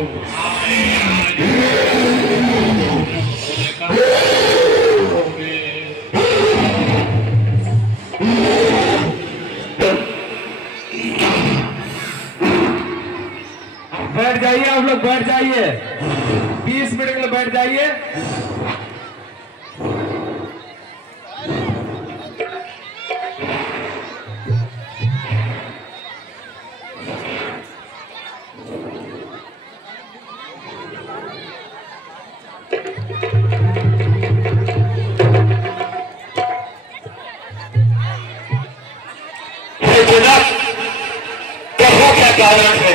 बैठ जाइए आप लोग, बैठ जाइए, 20 मिनट के लिए बैठ जाइए। क्या कारण है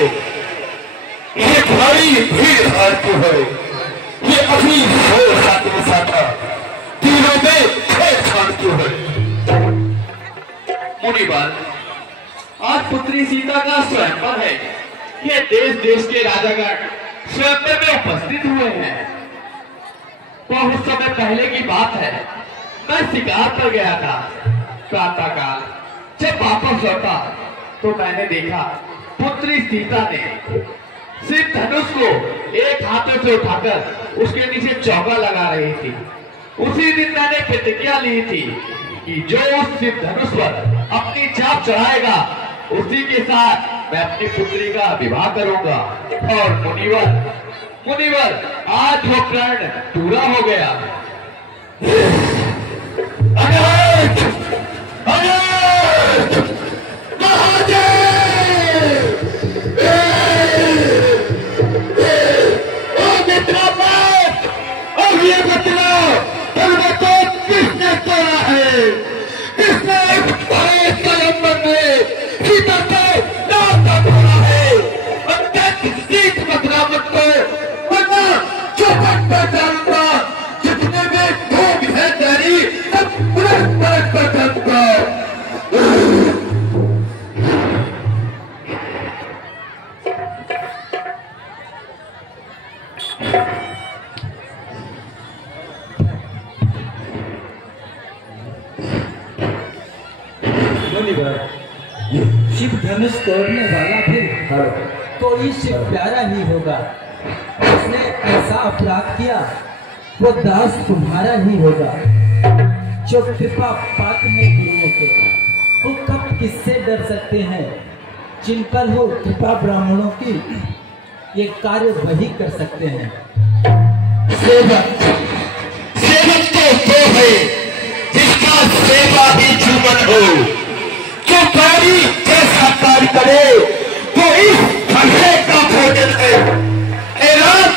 ये भारी भीड़ भाड़ क्यों है? ये अभी शोर साथ साथा तीनों में छेड़छाड़ क्यों है? मुनिवर, आज पुत्री सीता का स्वयंवर है। ये देश देश के राजागण स्वयंवर में उपस्थित हुए हैं। बहुत समय पहले की बात है, मैं शिकार पर गया था। प्रातःकाल जब वापस लौटा तो मैंने देखा पुत्री सीता ने सिर्फ धनुष को एक हाथों से उठाकर उसके नीचे चौका लगा रही थी। उसी दिन मैंने प्रतिज्ञा ली थी कि जो उस सिर्फ धनुष पर अपनी छाप चढ़ाएगा उसी के साथ मैं अपनी पुत्री का विवाह करूंगा। और मुनिवर आज वो प्रण पूरा हो गया। जितने में भोग है तेरी सब शिव धनुष तोड़ने वाला फिर कोई शिव प्यारा ही होगा। उसने ऐसा अपराध किया वो दास तुम्हारा ही होगा। जो कृपा पात्र है गुरुओं के, वो कब किससे डर सकते हैं। जिन पर हो कृपा ब्राह्मणों की, ये कार्य वही कर सकते हैं। सेवक तो है जिसका सेवा ही जीवन हो। जो कार्य जैसा कार्य करे वो इस फंसे का भोजन है। ऐलान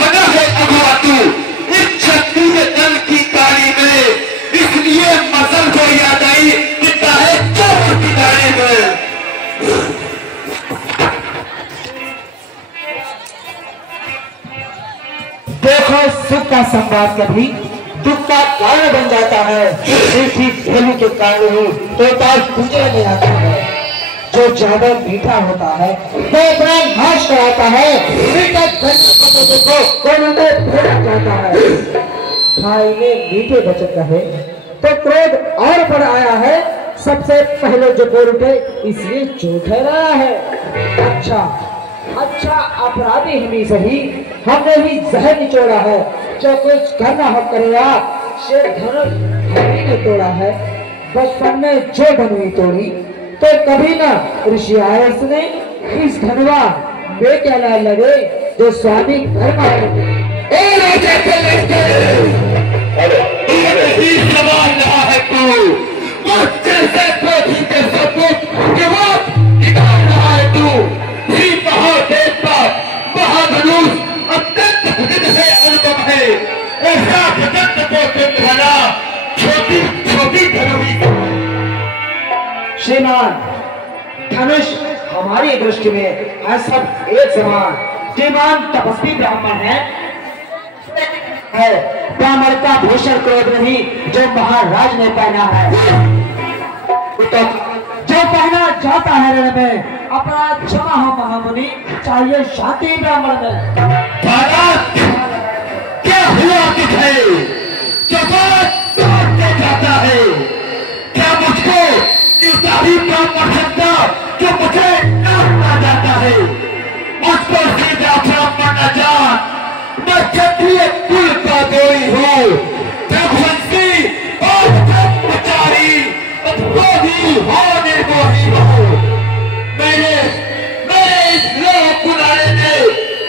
बना है अगुआ तू इस क्षत्रिय दल की कारी में, इसलिए मसल को याद आई कितना है चोर की गाड़ी में। देखो सुख का संवाद कभी दुख का कारण बन जाता है। मीठी भेली के कारण ही तोता पूजा में आता है। जो ज्यादा मीठा होता है वो इतना नाश कराता है। मीठा देखो कोने में फेंका जाता है। भाई ने मीठे वचन कहे तो क्रोध और बढ़ आया है। सबसे पहले जो बोल उठे इसलिए जो ठहराया है। अच्छा अपराधी हम ही सही, हमने भी जहर निचोड़ा है। जो कुछ करना हो करेगा। शेर धनुष हमने ने तोड़ा है। बचपन में जो धनुई तोड़ी तो कभी ना ऋषि आयस ने इस धनवा में क्या लाल लगे जो स्वामी घर में सवाल रहा है तू मुझसे के सबूत जवाब निकाल रहा है तू। महादेवता महाधनुष अत्यंत विविध है, अनुपम है। ऐसा जगत को चंद्रना छोटी छोटी धनुवी। श्रीमान धनुष हमारी दृष्टि में है सब एक समान। श्रीमान तपस्वी ब्राह्मण है ब्राह्मण का भूषण क्रोध नहीं जो महाराज ने पहना है। तो जो पहना जाता है रण में अपराध क्षमा हो महामुनि, चाहिए शांति ब्राह्मण में। क्या हुआ तुझे जो बात तोड़ते जाता है? क्या मुझको इसाही ब्राह्मण समझा जो मुझे नापना जाता है? मुझको सीधा ब्राह्मण ये कुल का कोई हो, रघुवंशी और ब्रह्मचारी, क्रोधी हो निर्मोही हो। मेरे इस लोह पुराने में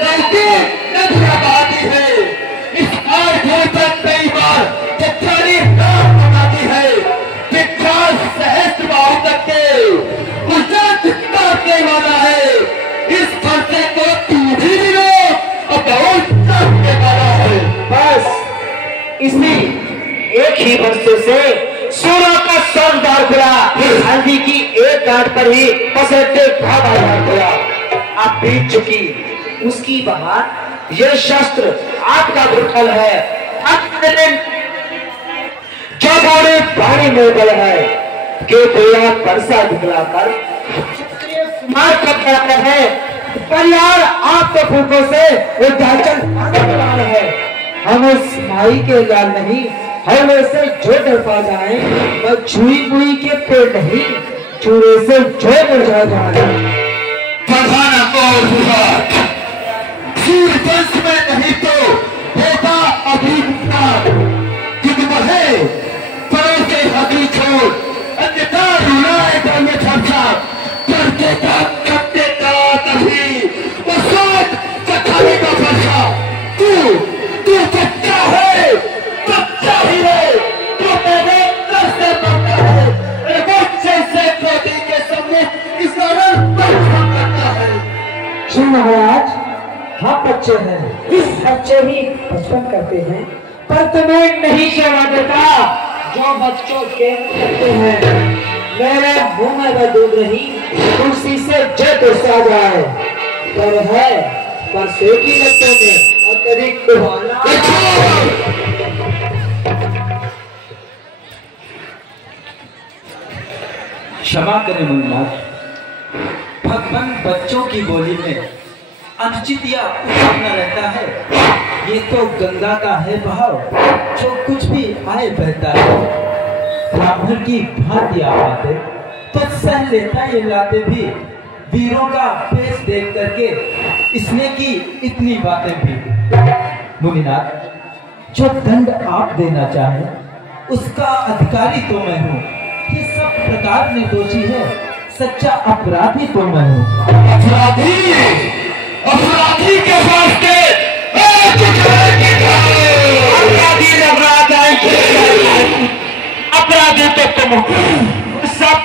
लड़के नजराबादी है। इस आठ तक कई बार चचारी नाम बनाती है। विख्यात सहस्त्र बाहु तक के उज्जत काटने वाला है। इस फरसे को तू भी लो और बहुत काटने वाला है। बस इसी एक ही वर्षे से सूर्य का शानदार खुला, हल्दी की एक गांठ पर ही पसरते भाग खुला। आप बीत चुकी उसकी बहार, ये शस्त्र आपका विफल है। जो बड़े पानी में बल है कि कोई वर्षा दिखलाकर मार कर जाता है, पर यार आपके फूकों से वो ढांचल है। हम उस माई के लाल नहीं, हम ऐसे जो डरपा जाए, और छुई मुई के पेड़ नहीं, चूड़े से जो मुरझा जाए। प्रधान और विभाग सूर्य वंश में नहीं तो होता अभिमान। युद्ध बढ़े परोसे हदी छोड़, अन्यथा रुलाएगा ये चर्चा। करते का तभी वो सोच चखाने का फर्शा। तू बच्चा है, बच्चा ही है, तो मेरे अंदर से बनता है। मेरे बच्चे से क्रोधी के सम्मुख इस कारण करता है। जी महाराज, हम बच्चे हैं, इस बच्चे ही बचपन करते हैं, पर तुम्हें नहीं सेवा देता जो बच्चों के करते हैं। मेरे मुंह में वह दूध नहीं, तुलसी से जट उसा जाए, पर है पर सेठी लगते में और कभी कुहाना। क्षमा करें मुन्नाथ, भगवान बच्चों की बोली में अनुचित या उचित न रहता है। ये तो गंगा का है बहाव, जो कुछ भी आए बहता है। ब्राह्मण की भांति आते तो सह लेता ये लाते भी, वीरों का पेश देख करके इसने की इतनी बातें भी। मुनिनाथ, जो दंड आप देना चाहें उसका अधिकारी तो मैं हूँ। ये सब प्रकार में दोषी है, सच्चा अपराधी तो मैं हूँ। अपराधी के वास्ते अपराधी तो तुम सब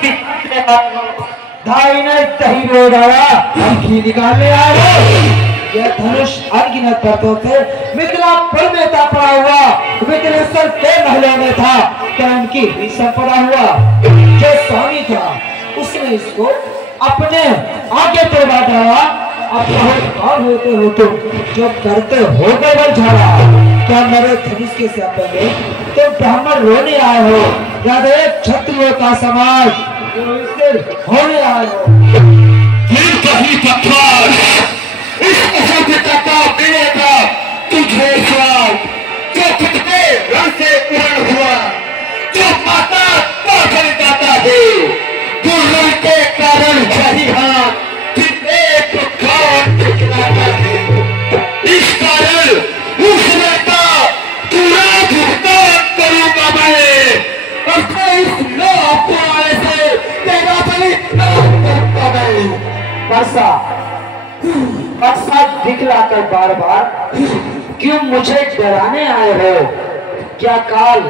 धाई नहीं तही रो डाला, हम घी निकालने आए हो। यह धनुष अनगिनत पर्दों से मिथिलापुर में था पड़ा हुआ, मिथिलेश्वर के महलों में था क्या उनकी हिस्सा पड़ा हुआ। जो स्वामी था उसने इसको अपने आगे तोड़ा डाला। अब बहुत और होते हो तुम जो करते हो बल झाड़ा। क्या मेरे धनुष के स्यापे में तो ब्राह्मण रोने आए हो, या एक क्षत्रियों का समाज होने आए हो। फिर कहीं पत्थर इस असभ्यता का मिलेगा तुझे स्वाद, जो कितने रंग से उड़न हुआ, जो माता पाखर जाता है, जो रंग के कारण यही हाथ फिर एक कारण दिखलाता है। इस कारण उस नेता पूरा भुगतान करूंगा मैं, और इस लोह पुराने से तेरा बलि करूंगा मैं। वर्षा दिखलाकर बार बार क्यों मुझे डराने आए हो? क्या काल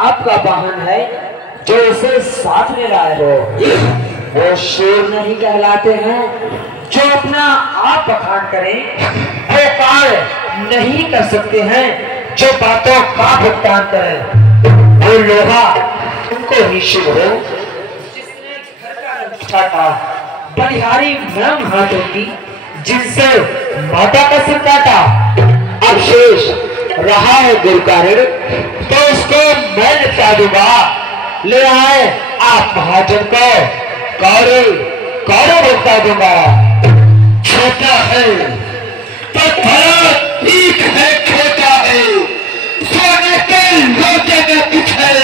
आपका वाहन है जो इसे साथ ले लाए हो? वो शेर नहीं कहलाते हैं जो अपना आप बखान करें, वो काल नहीं कर सकते हैं जो बातों का भुगतान करें। वो लोहा उनको ही शुभ हो जिसने घर का रक्षा था, बलिहारी नरम हाथों की जिनसे माता का सिर काटा। अब शेष रहा है गुरुकारण तो उसको मैं निपटा दूंगा। ले आए आप महाजन को, कौड़े निपटा दूंगा। छोटा है तो बड़ा ठीक है, छोटा है सोने के लोटे में कुछ है,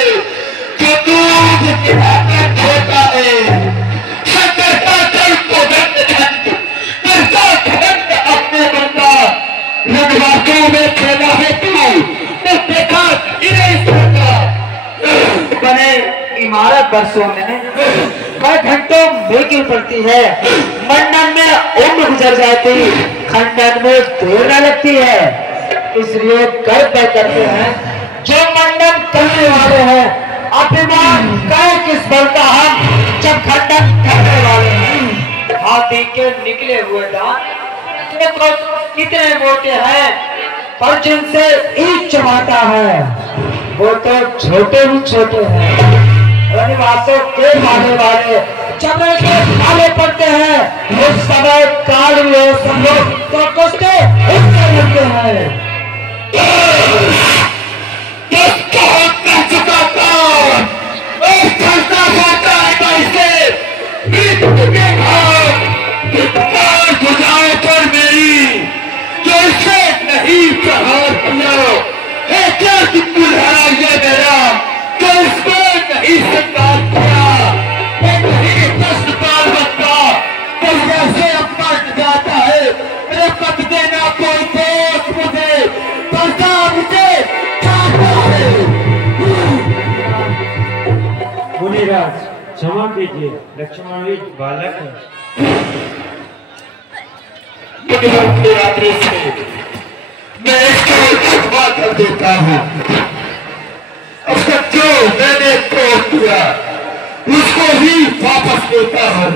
जो दूध पिलाकर छोटा है। अपने बंदा वाक्यों में खेला है तू, मैं देखा इन्हें बने इमारत बरसों में कई घंटों महंगी पड़ती है, मंडन में उम्र गुजर जाती, खंडन में देर न लगती है। इसलिए गर्व करते हैं जो मंडन करने वाले हैं, अभिमान कहे किस बल का हम जब खंडन करने वाले हैं। हाथी के निकले हुए दांत देखो कितने मोटे हैं, पर जिनसे ईंट चबाता है वो तो छोटे ही छोटे हैं। रनिवासों के मारने वाले जब के काले पड़ते हैं, उस समय काल में सब लोग तो कुश्ते हिस्से लगते हैं। नहीं प्रहार किया है, क्या दुल्हरा ये मेरा तो इसको नहीं स्वीकार किया, नहीं प्रश्न पाल बनता तो जैसे अपना जाता है मेरे पद देना कोई दोस्त मुझे बता मुझे चाहता है। मुनिराज क्षमा कीजिए, लक्ष्मण भी बालक है। रात्रि से मैं इसको क्षमा कर देता हूँ, उसका जो मैंने तोड़ दिया उसको ही वापस लेता हूँ।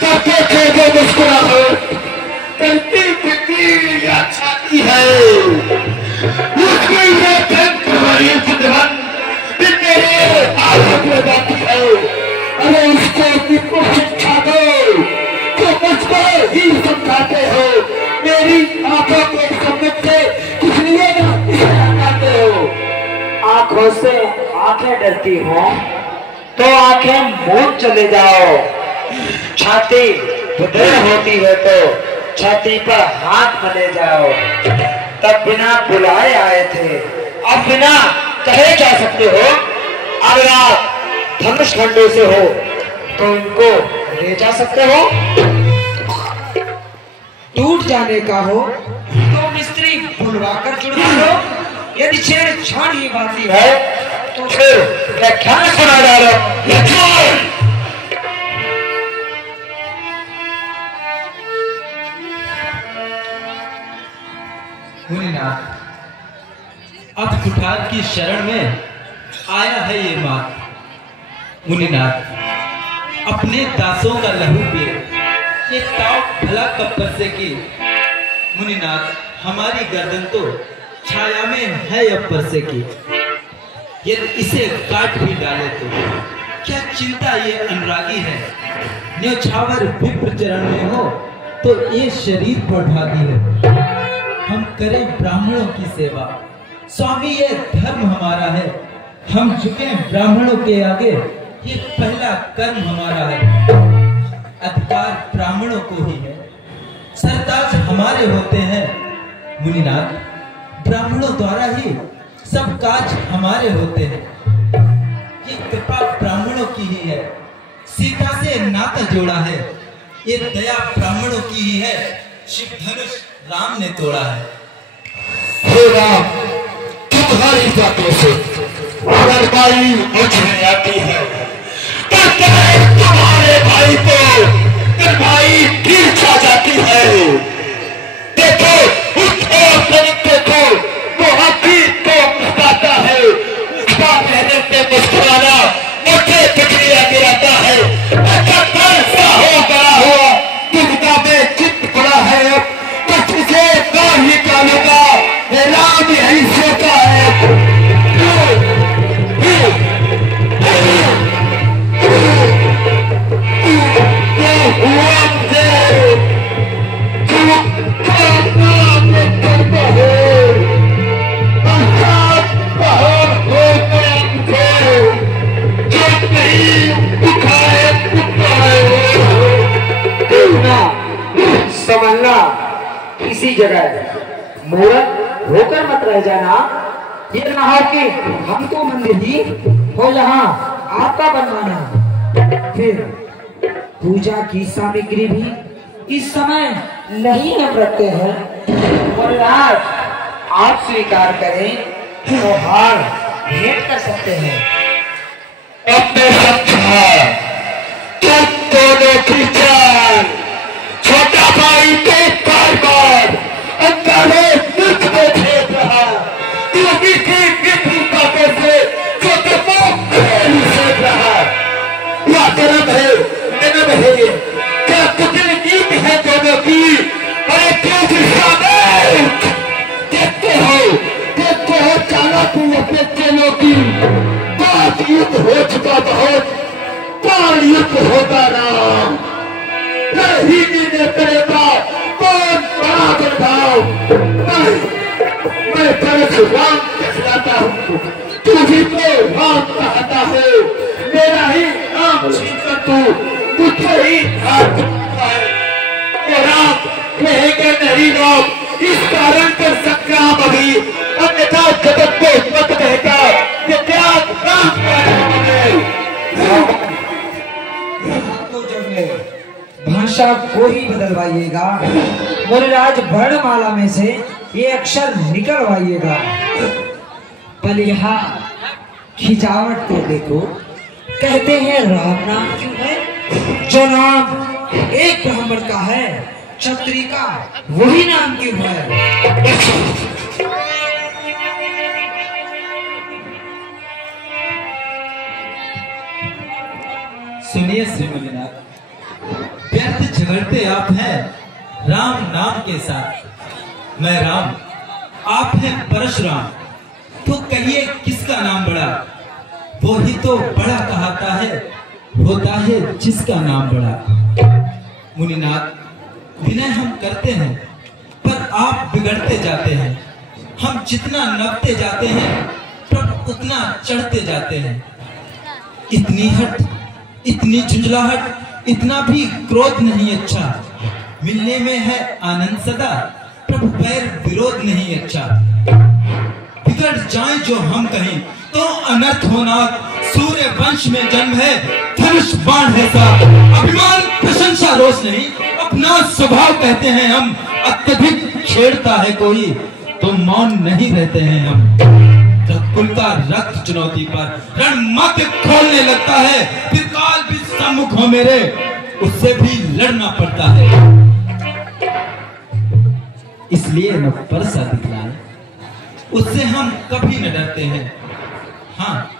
तब देखोगे मुस्कुराहट करती फिरती या छाती है, उसकी ये तुम्हारी बुद्धन दिन मेरे आंखों में जाती है। अरे उसको शिक्षा दो तो मुझको ही समझाते हो, मेरी आंखों के समझ से कुछ लिए हटाते हो। आंखों से आंखें डरती हो तो आंखें मूंद चले जाओ। छाती बुधेर होती है तो छाती पर हाथ मले जाओ। तब बिना बुलाए आए थे, अब बिना कहे जा सकते हो। अगर आप धनुष खंडे से हो तो इनको ले जा सकते हो, टूट जाने का हो तो मिस्त्री बुलवाकर जुड़वा लो। यदि छेड़छाड़ ही बाती है तो फिर व्याख्यान सुना डालो। मुनिनाथ, अब कुठार की शरण में आया है ये बात। मुनिनाथ, अपने दासों का लहू पिए, ये ताव भला कब बरसे की। मुनिनाथ, हमारी गर्दन तो छाया में है अब परसे की, यदि इसे काट भी डाले तो क्या चिंता ये अनुरागी है। न्योछावर विप्र चरण में हो तो ये शरीर पर ढागी है। हम करें ब्राह्मणों की सेवा, स्वामी ये धर्म हमारा है। हम झुके ब्राह्मणों के आगे, ये पहला कर्म हमारा है। अधिकार ब्राह्मणों को ही है, सरताज हमारे होते हैं। मुनिनाथ, ब्राह्मणों द्वारा ही सब काज हमारे होते हैं। ये कृपा ब्राह्मणों की ही है, सीता से नाता जोड़ा है। ये दया ब्राह्मणों की ही है, शिव धनुष राम ने तोड़ा है। हे राम, तुम्हारी बातों से बर्बादी मुझ में आती है, तुम्हारे भाई को भाई फिर छा जाती है। देखो उसको देखो, वो अभी तो मुस्कुराता है, उसका पहले से मुस्कुराना मुझे प्रक्रिया गिराता है। ऐसा हो गया हुआ दुविधा में चित्त पड़ा है, बस इसे ही कालूंगा, राम यही सोता है। समझना, इसी जगह मूर्ख होकर मत रह जाना। ये ना हो कि हमको मंदिर ही हो यहाँ आपका बनवाना, फिर पूजा की सामग्री भी इस समय नहीं हम रखते हैं। मुनिराज, आप स्वीकार करें तो हार भेंट कर सकते हैं। अब मैं समझा तुम दोनों की जान। छोटा भाई तो बार अंगारे मुझ में भेज रहा, तू मीठी मीठी बातों से छोटे मुंह खेल सेक रहा। या जन्म है जन्म है, क्या तुझे नींद है दोनों की? अरे क्यों देखते हो चालाकी अपने चेलों की। बात युद्ध हो चुका बहुत, बाल युद्ध होगा राम। नहीं ने करेगा कौन बड़ा प्रभाव। मैं परस राम कहलाता हूँ, तू भी तो राम कहता हो। मेरा ही नाम छीनकर तू मुझे ही हाथ है। राम कहेंगे नहीं राम, इस कारण कर संग्राम अभी, अन्यथा जगत को मत कहता कि त्याग राम का नाम है। भाषा को ही बदलवाइएगा। मुनिराज वर्णमाला में से ये अक्षर निकलवाइएगा। पर यहाँ खिंचावट को देखो, कहते हैं राम नाम क्यों है? जो नाम एक ब्राह्मण का है, क्षत्रिय का, वही नाम क्यों है? सुनिए श्री मुनिनाथ, व्यर्थ झगड़ते आप हैं राम नाम के साथ। मैं राम, आप हैं परशुराम, तो कहिए किसका नाम बड़ा? वो ही तो बड़ा कहता है, होता है जिसका नाम बड़ा। मुनिनाथ, विनय हम करते हैं पर आप बिगड़ते जाते हैं। हम जितना नपते जाते हैं प्रभु उतना चढ़ते जाते हैं। इतनी हट, इतनी झुंझलाहट, इतना भी क्रोध नहीं अच्छा। मिलने में है आनंद सदा, प्रभु पैर विरोध नहीं अच्छा। बिगड़ जाए जो हम कहीं तो अनर्थ होना। सूर्य वंश में जन्म है, धनुष बाण है सा। अभिमान प्रशंसा रोष नहीं, अपना स्वभाव कहते हैं हम। अत्यधिक छेड़ता है कोई तो मौन नहीं रहते हैं हम। कुल का रक्त चुनौती पर रण मत खोलने लगता है, फिर काल भी सम्मुख हो मेरे, उससे भी लड़ना पड़ता है। इसलिए न परसा दिखलाए, उससे हम कभी न डरते हैं। हाँ,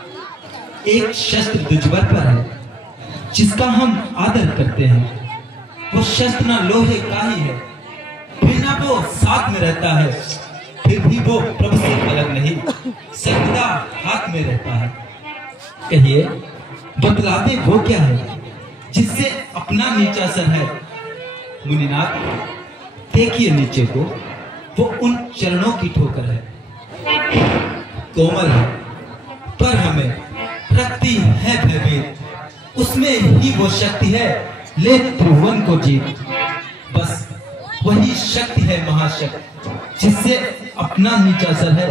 एक शस्त्र दुश्मन पर है जिसका हम आदर करते हैं। वो शस्त्र ना लोहे का ही है, फिर ना वो साथ में रहता है, फिर भी वो प्रभु से अलग नहीं, सर्वदा हाथ में रहता है। कहिए, बतलाते वो क्या है जिससे अपना नीचा सर है? मुनिनाथ, देखिए नीचे को, वो उन चरणों की ठोकर है। कोमल है पर हमें रखती है भयभीत, उसमें ही वो शक्ति है ले त्रिभुवन को जीत। बस वही शक्ति है महाशक्ति, जिससे अपना नीचा सर है।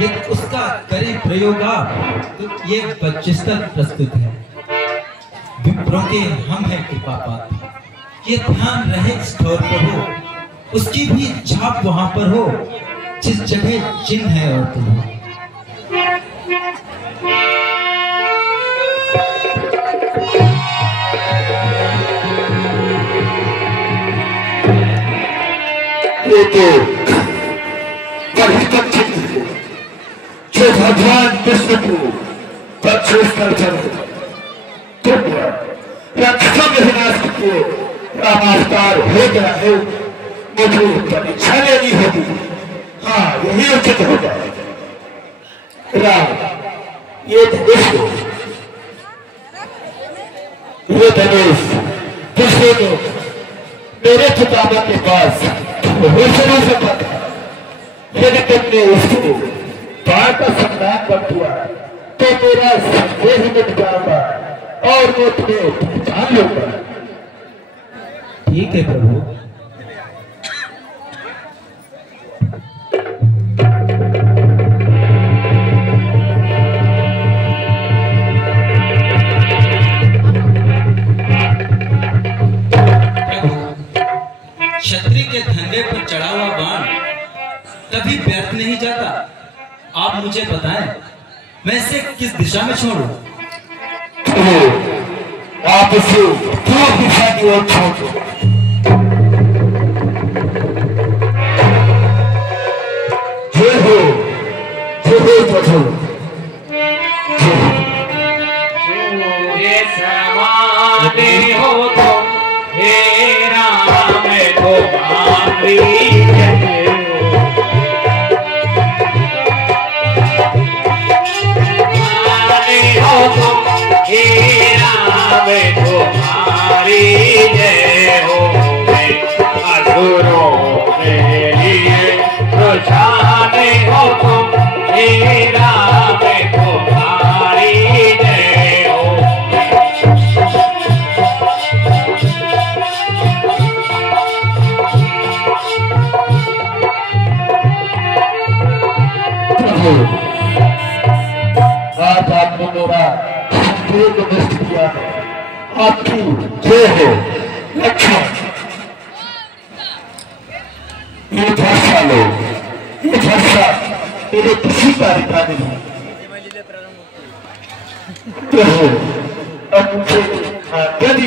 ये उसका करे प्रयोग तो ये बचिस्तर प्रस्तुत है। विप्रों के हम हैं कृपा पात्र, ये ध्यान रहे स्टोर पर हो, उसकी भी छाप वहां पर हो जिस जगह चिन्ह है और तुम। ये तो वही तक चिन्ह जो भगवान विष्णु को बचेस्तर चढ़े। तुम रक्षम विनाश को रामावतार हो गया है, मुझे परीक्षा लेनी होगी। हाँ, यही उचित होगा। राम, ये धनुष दूसरे को मेरे पितामह के पास होशरों से पता, यदि तुमने उसको बाढ़ का सम्मान कर दिया तो मेरा संदेह मिट जाएगा और मैं तुम्हें पहचान लूंगा। ठीक है प्रभु। क्षत्रिय के धंधे पर चढ़ा हुआ बाण कभी व्यर्थ नहीं जाता। आप मुझे बताएं, मैं इसे किस दिशा में छोड़ूं? आप इसे पूर्व दिशा की ओर छोड़ दो। जय हो प्रभु। सूर्य समाने हो तुम, हे राम तुम्हारी जय हो। समाने हो तुम, हे राम तुम्हारी जय हो। असुरों के लिए रुझाने हो तुम, हे राम तुम्हारी जय हो। आज आपने मेरा संदेह को नष्ट किया है। आपकी जय हो लक्ष्मण। ये भरोसा लो, ये भरोसा मेरे किसी कार्य का नहीं। प्रभु अब मुझे आज्ञा दी।